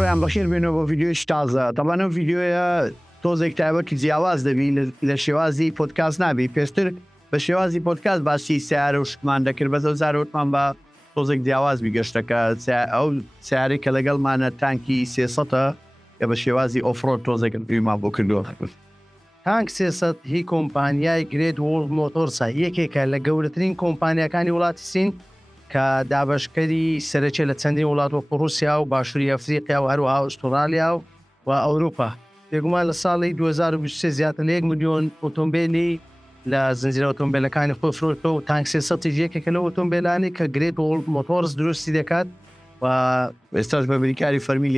ڕۆیان بەخێر بێنەوە بۆ ڤیدیۆی تازە. طبعاً ئەو ڤیدیۆیە تۆزێک تایبەتی جیاواز دەبی لە شێوازی پۆدکاست نابی، پێشتر بە شێوازی پۆدکاست باسی سیارە و شتمان دەکرد، بەس ئەو زارەوتمان بە تۆزێک جیاواز بیگەشتەکە ئەو سیارەی کە لەگەڵمانە تانکی 300 کە بە شێوازی ئۆفرۆد تۆزێکم پێمان بۆ کردووە. تانک 300 هی کۆمپانیای گرێت وۆڵد مۆتۆرسە، یەکێکە لە گەورەترین کۆمپانیەکانی وڵاتی سین کە دابەشکەری سەرەکیە لە چەندین وڵات وەکو رووسیا و باشووری ئەفریقیا و هەروەها ئوسترالیا و ئەوروپا. بێگومان لە ساڵی 2023 زیاتر لە 1 ملیۆن ئۆتۆمبیلی لە زنجیرە ئۆتۆمبیلەکانی خۆی فرۆشتەوە و تانک 300 یەکێکە لە ئۆتۆمبیلانی کە گرێت وۆڵد مۆتۆرس دروستی دەکات و ئێستاش بە بریکاری فەرمی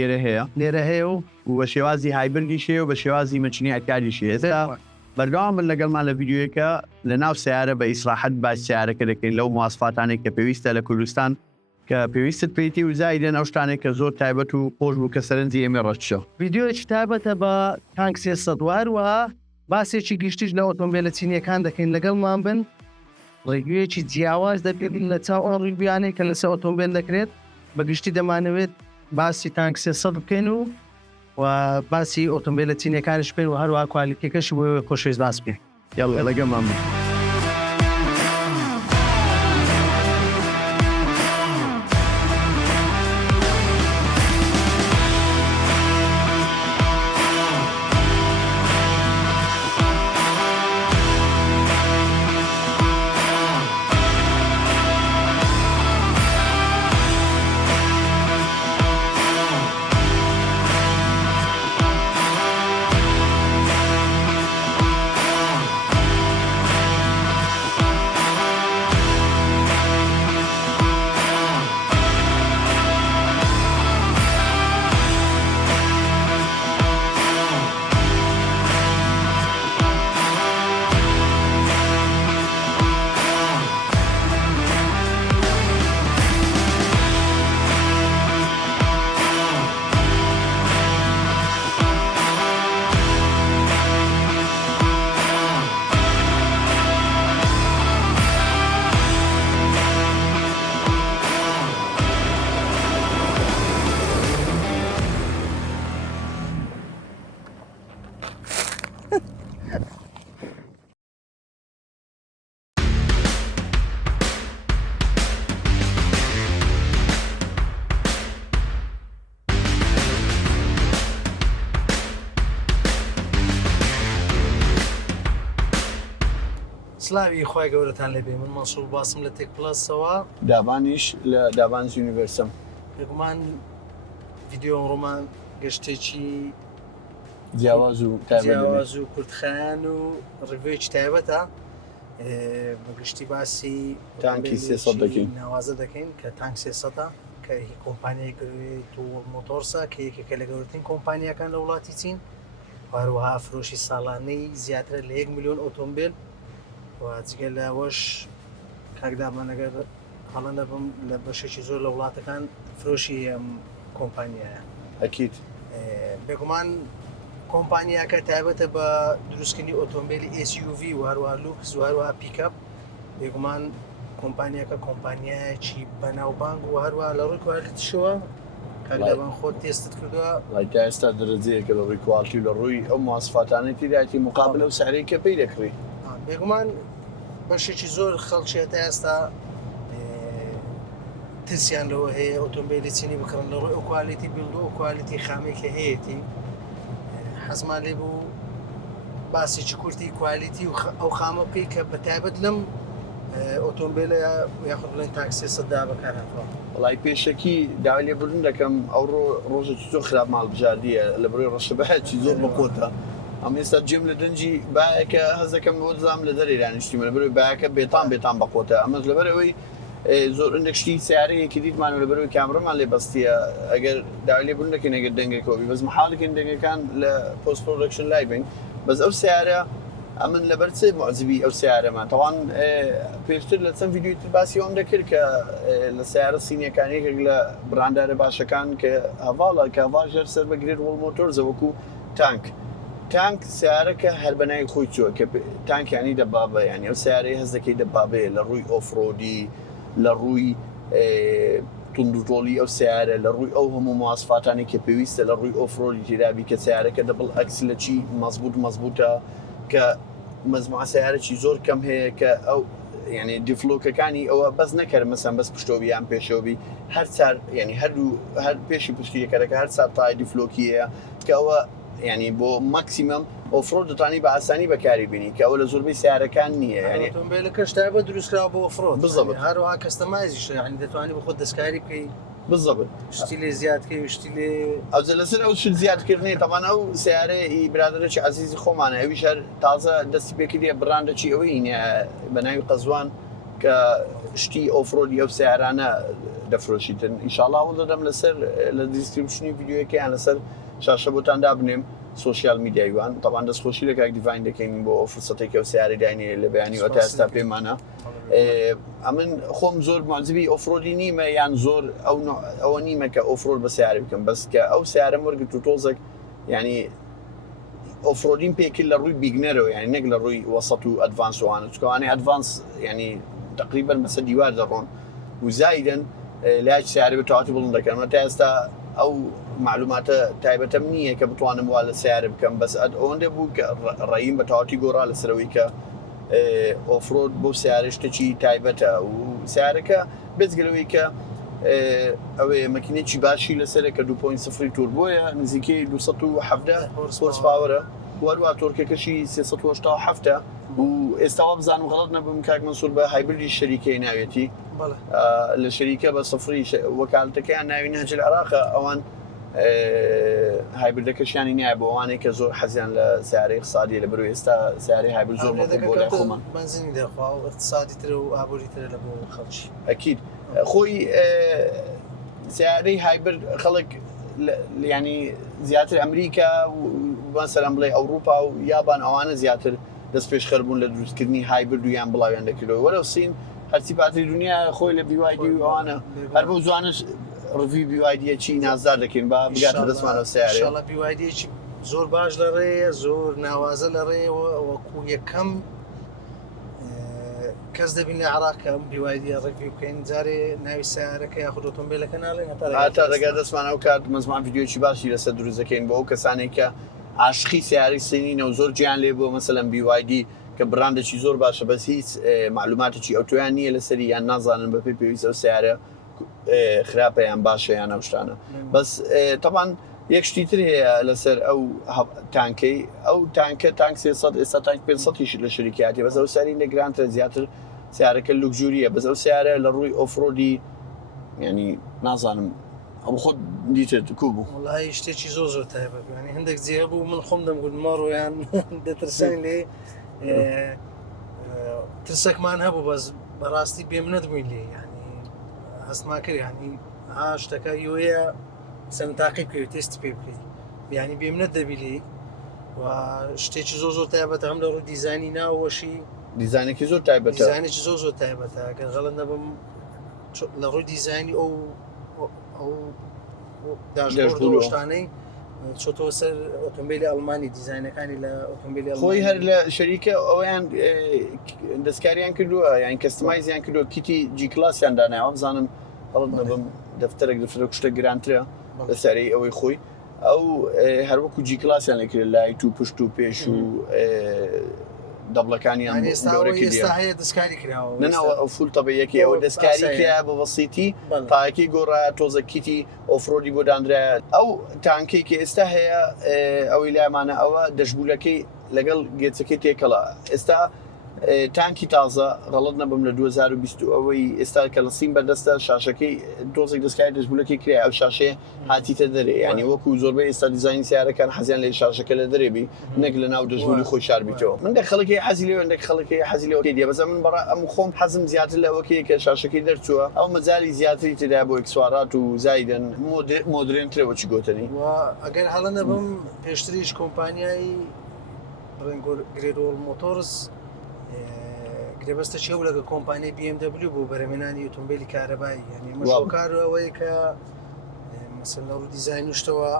لێرە هەیە و بە شێوازی هایبردیشێ و بە شێوازی مەچنی ئەکاریشی. ئێستا بەردەوام من لەگەڵمان لە ڤیدیۆیەکە لە ناو سیارە بە ئیسراحەت باس سیارەکە دەکەین لەو مواصفاتانێک کە پێویستە لە کوردستان کە پێویستت پێیتی و زایدەن ئەو شتانێک کە زۆر تایبەت و خۆش بوو کە سەرنجی ئێمە ڕەتشە. ڤیدیۆیەکی تایبەتە بە تانک 300 وهروەها باسێکی گشتیش لە ئۆتۆمبیلە چینیەکان دەکەین، لەگەڵمان بن. ڕێگویەکی جیاواز دەکرێت لە چاو ئەو ڕێگویانەی کە لەسەر ئۆتۆمبیل دەکرێت. بەگشتی دەمانەوێت باسی تانک 300 بکەین و باسی ئۆتۆمبیلە چینیەکانش بکەین و هەروەها کوالیتیەکەشی بۆ خۆشەویست باس بکەین. یاڵێ لەگەڵمان بن. سلاوی خۆی گەورەتان لێبێ، من مەسوول باسم لە تێک پلەسەوە، دابانیش لە دابانز یونیڤەرسم. بێگومان ڤیدیۆ ڕۆمان گەشتێکی جیاواز و کوردخایان و ڕێگویەکی تایبەتە. بەگشتی باسی تانکی 300 دەکەین، ناوازە دەکەین کە تانک 300 کە هی کۆمپانیای گرێت وۆڵد مۆتۆرسە کە یەکێکە لە گەورەترین کۆمپانیەکان لە وڵاتی چین، هەروەها فرۆشی ساڵانەی زیاتر لە 1 ملیۆن ئۆتۆمبیل و جگە لەوەش کاکدامان ئەگەر هەڵەن دەبم لە بەشێکی زۆر لە وڵاتەکان فرۆشی ئەم کۆمپانیایە. ئەکید بێگومان کۆمپانیاکە تایبەتە بە دروستکردنی ئۆتۆمبیلی SUV و هەروەها لوکس و هەروەها پیکەپ. بێگومان کۆمپانیاکە کۆمپانیایەکی بەناوبانگ و هەروەها لە ڕووی کوالیتیشەوە کاکدامان خۆت تێستت کردووە. تا ئێستا دەرەجەیەکە لە ڕووی کوالیتی لە ڕووی ئەو مواصفاتانەی تیدایەتی مقابل ئەو سعرەی کە پێی دەکڕی. بێگومان بەشێکی زۆر خەڵکی تا ئێستا ترسیان لەوە هەیە ئۆتۆمبیلی چینی بکڕن لە ڕووی ئەو کوالیتی بیلد و ئەو کوالیتی خامێکە هەیەی. حەزمان لێ بوو باسێکی کورتی کوالیتی و ئەو خامە بکەی کە بەتایبەت لەم ئۆتۆمبیلە یاخود بڵێن تانک 300 بەکار هاتووە. وڵای پێشەکی داوای لێبوردن دەکەم ئەو ڕۆژێکی زۆر خراپ ماڵبژاردیە لە بڕێ ڕەشەبەهەتی زۆر بەقۆتە. ئەم ئێستا جێم لە دەنجی باەکە هەز دەکەم بۆ دەزانم لە دەرێ دانیشتیمە لە بەرەوەی باەکە بێتان بەقۆتە. ئەمەش لەبەرەوەی زۆر ئەندەکشتی سیارەیەکی دیتمان لە بەرەوەی کامرەمان لێ بەستیە. ئەگەر داوای لێبوردن دەکەین ئەگەر دەنگێکەوەبی بەس محاڵێکن دەنگەکان لە پۆست پرۆدەکشن لای بین. بەس ئەو سیارە ئەمن لەبەر چێ معجبی ئەو سیارەمان تەوان پێشتر لە چەند ڤیدیۆی تر باسی ئەوم دەکرد کە لە سیارە سینیەکانیەکێک لە براندارە باشەکان کە هەڤاڵە کە هەڤاڵ ژەر سەر بەگرێت وۆڵد مۆتۆرزە وەکو تانک سیارەکە هەر بەنای خۆی چووە کە تانکیانی دەبابە، یعنی ئەو سیارەی هەز دەکەی دەبابێ لە ڕووی ئۆفرۆدی، لە ڕووی توندڕۆلی ئەو سیارە لە ڕووی ئەو هەموو مواصفاتانی کە پێویستە لە ڕووی ئۆفرۆلی تێدابی کە سیارەکە دەبڵ ئەکس لە چی مەزبوطە کە مەزموعە سیارەی زۆر کەم هەیە کە ئەو یعنی دیفلۆکەکانی ئەوە بەس نەکرد مەسەن بەس پشتۆوی یان پێشەوەبی هەر چار ینی هەر پێشی پشتیەکەرەکە هەر چار تای دیفلۆکیەیە کە ئەوە ینی بۆ ماکسیمەم ئۆفرۆد دەتوانی بە ئاسانی بەکاری بینی کە ئەوە لە زۆربەی سیارەکان نییە ینی ئۆتۆمبیلەکەش تایبە دروستکرا بۆ ئۆفرۆد بالضبط هەروەها کەستەمایزیش ینی دەتوانی بە خۆت دەستکاری بکەی بالضبط شتی لێ زیادکەی شتی لێ ئەو لەسەر ئەو شت زیادکردنی تەمان ئەو سیارەی برادرەی عزیزی خۆمانە ئەویش هەر تازە دەستی پێکردیە بڕاندەکی ئەوەی بە ناوی قەزوان کە شتی ئۆفرۆدی ئەو سیارانە دەفرۆشیتن ئینشاءڵڵا هەوڵ دەدەم لەسەر لە دیسکریپشنی ڤیدیۆیەکەیان لەسەر شاشە بۆتان دابنێم سوۆسیال میدیایوان تەمان دەستخۆشی لە کاک دیڤاین دەکەین بۆ ئەو فرسەتێکی ئەو سیارەی داینێ لە بەیانی ئەو تا ئێستا پێمانە ئەمن خۆم زۆر معجبی ئۆفرۆدی نیمە یان زۆر ئەوە نیمە کە ئۆفرۆد بە سیارە بکەم بەس کە ئەو سیارە وەرگرت و تۆزێک ینی ئۆفرۆدین پێکرد لە ڕووی بیگنەرەوە ینی نەک لە ڕووی وەسەط و ئەدڤانسوانە چکەوانەی ئەدڤانس ینی تقریبا بەسە دیوار دەڕۆن و زایدن لای سیارە بتواتی بڵند دەکەن تا ئێستا ئەو معلوماتە تایبەتەم نییە کە بتوانم وا لە سیارە بکەم بەس ئەوەندە بوو کە ڕێیم بە تەواتی گۆڕا لەسەرەوەی کە ئۆفرۆد بۆ سیارشتێکی تایبەتە و سیارەکە بێزگەلەوەی کە ئەوێ مەکینێکی باشی لەسەرە کە 2.0 توربۆیە نزیکەی 270 هۆرسپاوەرە وەروە تۆرکەکەشی 387 و ئێستاوە بزانم غەڵەت نەبم کاک مەنسوور بە هایبریدی شەریکەی ناوێتی لە شەریکە بە سەفری وەکالەتەکەیان ناوی نەهجل عێراقە ئەوان هایبریدەکەشیانی نییە بۆ ئەوانەی کە زۆر حەزیان لە سیارەی اقتصادی لە بەروی ئێستا سیارەی هایبرید زۆر مەقبول بۆ لای خۆمان بنزینی دەخوا و اقتصادی ترە و ئابووری ترە لە بۆ خەڵکی ئەکید خۆی سیارەی هایبرد خەڵک ینی زیاتر ئەمریکا مەسەلەن بڵێ ئەوروپا و یابان ئەوانە زیاتر دەست پێشخەر بوون لە دروستکردنی هایبرد و یان بڵاویان دەکردەوە وەرە سین هەرچی پاتری دنیا خۆی لە بیوایدی و ئەوانە هەر بۆ جوانش ڕڤی بیوایدیە چی نازدار دەکەین با بگاتە دەستمانەوە سیارە ئینشاڵڵا بیوایدیەکی زۆر باش لە ڕێیە زۆر ناوازە لە ڕێەوە وەکو یەکەم کەس دەبین لە عێراق ئەم بیوایدیە ڕێوی بکەین جارێ ناوی سیارەکە یاخود ئۆتۆمبیلەکە ناڵێن هەتا دەگا دەستمانەوە کات مەزمان ڤیدیۆکی باشی لەسەر دروست دەکەین بۆ ئەو کەسانێک کە عاشقی سیارەی سنینە و زۆر گیان لێ بۆ مەسەلەن بیوایدی کە بڕاندێکی زۆر باشە بەس هیچ معلوماتێکی ئۆتۆیان نییە لەسەری یان نازانن بەپێی پێویستە ئەو سیارە خراپەیان باشە یان ئەو شتانە بەس تەمان یەک شتی تر هەیە لەسەر ئەو تانکەی ئەو تانکە تانک 300 ئێستا تانک 500 لە شریکاتی بەس ئەو سیاری نەگرانترە زیاتر سیارەکە لوکژوریە بەس ئەو سیارە لە ڕووی ئۆفرۆدی ینی نازانم ئەو خۆت دیتت کو بوو وڵای شتێکی زۆر زۆر تایبەت ینی هەندێک جێ بوو من خۆم دەمگوت مەڕۆیان دەترسان لێ ترسێکمان هەبوو بەس بەڕاستی پێم نەدبووین لێ ینی هەستمان کرد ینی شتەکە یۆیە سەن تاقی بکەوێت تێستی پێ بکەیت ینی بێم نەدەبی لێ و شتێکی زۆر زۆر تایبەتە هەم لە ڕووی دیزانی ناوەشی دیزانێکی زۆر تایبەتە دیزانێکی زۆر زۆر تایبەتە ئەگەر غەڵەت نەبم لە ڕووی دیزانی ئەو داشبۆرد شتانەی چۆتەوە سەر ئۆتۆمبیلی ئەڵمانی دیزاینەکانی لە ئۆتۆمبیلی خۆی هەر لە شەریکە ئەویان دەستکاریان کردووە یان کەستمایزیان کردووە کیتی جی کلاسیان داناوە بزانم هەڵت نەبم دەفتەرێک دەفتەرە کوشتە گرانترە لە سەرەی ئەوەی خۆی ئەو هەروەکو جی کلاسیان لەکرد لای تو پشت و پێش و دەبڵەکانیان ئێستا هەیە دەستکاری کراوە نەناوە ئەو فول تەبەیەکی ئەوە دەستکاری کرا بە بەسیتی تاکی گۆڕایە تۆزە کیتی ئۆفرۆدی بۆ دانرایە ئەو تانکێکی ئێستا هەیە ئەوەی لایمانە ئەوە دەشبولەکەی لەگەڵ گێچەکەی تێکەڵە ئێستا تانکی تازە غەڵەت نەبم لە 2020 ئەوەی ئێستا کە لە سیم بەدەستە شاشەکەی دۆزێک دەستکاری دەشبولەکەی کرا ئەو شاشەیە هاتیتە دەرێ ینی وەکو زۆربەی ئێستا دیزاین سیارەکان حەزیان لە شاشەکە لە دەرێبی نەک لە ناو دەشبولی خۆی شاربیتەوە من دە خەڵکی حەزی لێ هەندێک خەڵکی حەزی لەوە دیە بەس من بەڕا ئەم خۆم حەزم زیاتر لەوەکەیە کە شاشەکەی دەرچووە ئەو مەجای زیاتری تێدا بۆ ئەکسوارات و زایدن مۆدرێنترەوە چی گۆتنی ئەگەر هەڵە نەبم پێشتریش کۆمپانیای گرێدۆڵ مۆتۆرس گرێبەستە چێو لەگە کۆمپانیای BMW بۆ بەرەمێنانی ئۆتۆمبیلی کارەبایی ینی مەشۆکارەوەی کە مەسەن لە ڕوو دیزاین شتەوە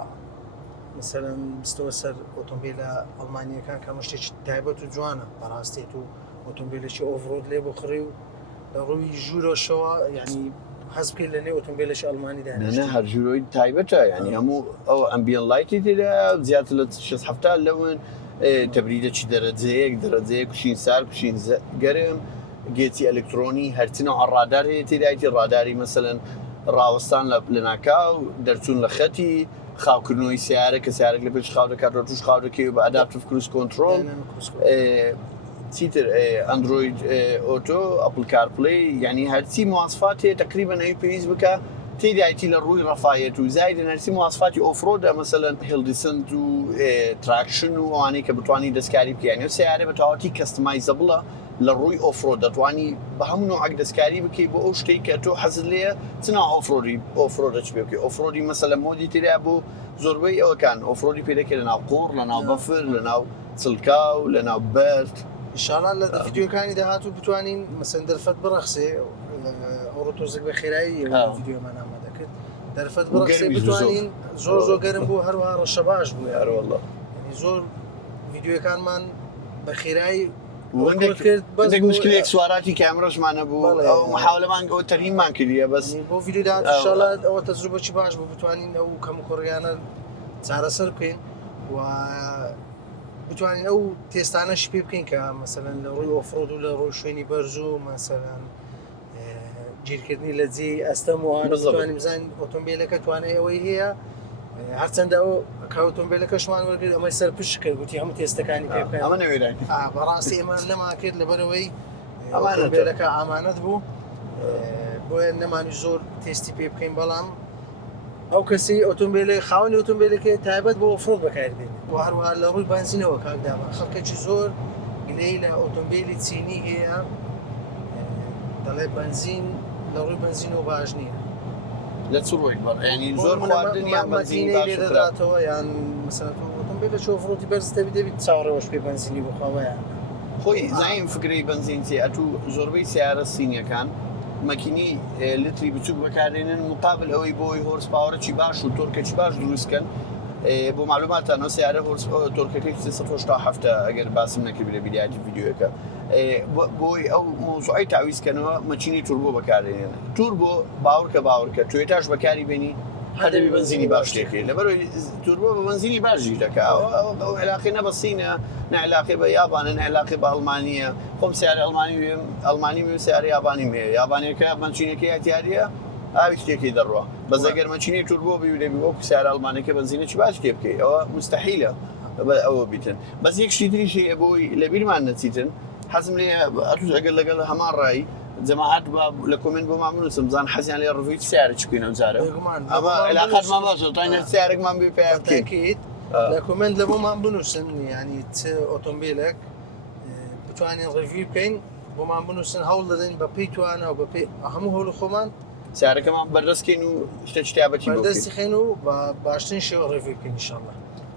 مەسەلەن بستەوە سەر ئۆتۆمبیلە ئەڵمانیەکان کە شتێکی تایبەت و جوانە بەڕاستێت و ئۆتۆمبیلێکی ئۆڤرۆد لێ بۆ خڕی و لە ڕووی ژوورەشەوە ینی حەز بکەیت لە نێو ئۆتۆمبیلەش ئەڵمانی نە هەرژورۆی تایبەتە ینی هەموو ئەو ئەمبیەن لایتی تێدا زیاتر لە 6 لەون تەبریدەکی دەرەجەیەک کوشین سار کوشین گەرم گێتی ئەلکترۆنی هەرچنە ڕادار هەیە تێدایەتی ڕاداری مەسەلەن ڕاوەستان لە ناکاو دەرچوون لە خەتی خاوکردنەوەی سیارە کە سیارێک لە پێش خاو دەکات توش خاو دەکەوێت بە ئەداپتیڤ کروز کۆنترۆل چیتر ئەندروید ئۆتۆ ئەپل کارپڵی ینی هەرچی مواسفات هەیە تقریبا ئەوی پێویست بکە تێدایەتی لە ڕووی ڕەفایەت و زایدن هەرچی مواسفاتی ئۆفرۆدە مەسەلەن هێڵدیسنت و تراکشن و ئەوانەی کە بتوانی دەستکاری بکەیانێ سیارە بە تەواوەتی کەستمایزەبڵە لە ڕووی ئۆفرۆد دەتوانی بە هەموو نوعک دەستکاری بکەیت بۆ ئەو شتەی کە تۆ حەزت لێیە چنا ئۆفرۆدەچ پێ بکەیت ئۆفرۆدی مەسەلەن مۆدی تێدا بۆ زۆربەی ئەوەکان ئۆفرۆدی پێ دەکرێت لەناو قوڕ لەناو بەفر لەناو چڵکاو لەناو بەرد ئینشاڵڵا لە ڤیدیۆکانی داهاتوو بتوانین مەسەن دەرفەت بڕەخسێ ئەوڕۆ تۆزێک بە خێرایی ڤیدیۆمان ئامادە کرد دەرفەت بڕەخسێ بتوانین زۆر گەرم بوو هەروەها ڕەشە باش بوو هەروەڵڵا زۆر ڤیدیۆکانمان بە خێرایی مشکلێک سواراتی کامرۆژمانە بوو ئەو محاولەمان گەوە تەرهیممان کردیە بەس بۆ ڤیدیۆ داهات ئینشاڵڵا ئەوە تەجروبەی باش بوو بتوانین ئەو کەم و کوڕیانە چارەسەر بکەین و بتوانین ئەو تێستانەش پێ بکەین کە مەسەلەن لە ڕووی ئۆفرۆد و لە ڕۆی شوێنی بەرز و مەسەلەن گیرکردنی لە جێی ئەستەم وانە بتوانین بزانین ئۆتۆمبیلەکە توانای ئەوەی هەیە هەرچەندە ئەو کە ئۆتۆمبیلەکەشمان وەرگرت ئەمەی سەرپش کرد گوتی هەموو تێستەکانی پێ بکەین ئەمە نەوێرای بەڕاستی ئێمە نەمان کرد لەبەرەوەی ئۆتۆمبیلەکە ئامانەت بوو بۆیە نەمانی زۆر تێستی پێ بکەین بەڵام ئەو کەسی ئۆتۆمبیلی خاوەنی ئۆتۆمبیلەکە تایبەت بۆ ئۆفرۆد بەکاربێنێت و هەروەها لە ڕووی بنزینەوە کاکداوە خەڵکێکی زۆر گلەی لە ئۆتۆمبیلی چینی هەیە دەڵێ بنزین لە ڕووی بنزینەوە باش نییە لە چ ڕۆی ینی زۆر خواردنیان بنزینی لێ دەداتەوە یان مەسەلەن ئۆتۆمبیلە ئۆفرۆدی بەرز دەبێت چاوەڕێوەش پێ بنزینی بخواوەیان خۆی زایم فکری بنزینتی ئەتوو زۆربەی سیارە سینیەکان مەکینی لتری بچوک بەکارێنن مقابل ئەوەی بۆی هۆرس پاوەرەی باش و تۆرکەی باش دروستکەن بۆ معلوماتانەوە سیارە تۆرکەکەی 370 ئەگەر باسم نەکرد لە بیدیاتی ڤیدیۆەکە بۆی ئەو مۆزوعی تاویزکەنەوە مەچینی توربۆ بەکارێنێن توربۆ باوەڕکە توێتاش بەکاری بێنی هەدەبی بنزینی باش دەکرێت لەبەرەوەی توربۆ بە بنزینی باشی دەکات ئەو علاقی نەبەسینە نەعلاقی بە یابانە نەعلاقی بە ئەڵمانیە خۆم سیارە ئەڵمانی و سیارە یابانی مێ یابانەکە بنچینەکەی یاتیاریە ئاوی شتێکی دەڕوە بەزەگەر مەچینی توربۆ بیودەبی وەکو سیارە ئەڵمانەکە بنزینێکی باش تێ بکەیت ئەوە مستەحیلە ئەوە بیتن بەس یەک شتی تریشی بۆی لە بیرمان نەچیتن حەزم لێ ئەتوش ئەگەر لەگەڵ هەمان ڕای جەماعەت بە کۆمنت بۆمان بنووسم بزان حەزیان لێ ڕڤی سیارە چکوینە وزارە ئەمە علاقەتمان باشە تاینە سیارێکمان بێ پێ بکەیت لە کۆمنت لە بۆمان بنووسن ینی چ ئۆتۆمبیلێک بتوانین ڕڤی بکەین بۆمان بنووسن هەوڵ دەدەین بە پێی توانە و بە پێی هەموو هەوڵ خۆمان سیارەکەمان بەردەستکەین و شتە شتیابەتی بەردەستی خێن و بە باشترین شێوە ڕێڤی بکەین ئینشاڵڵا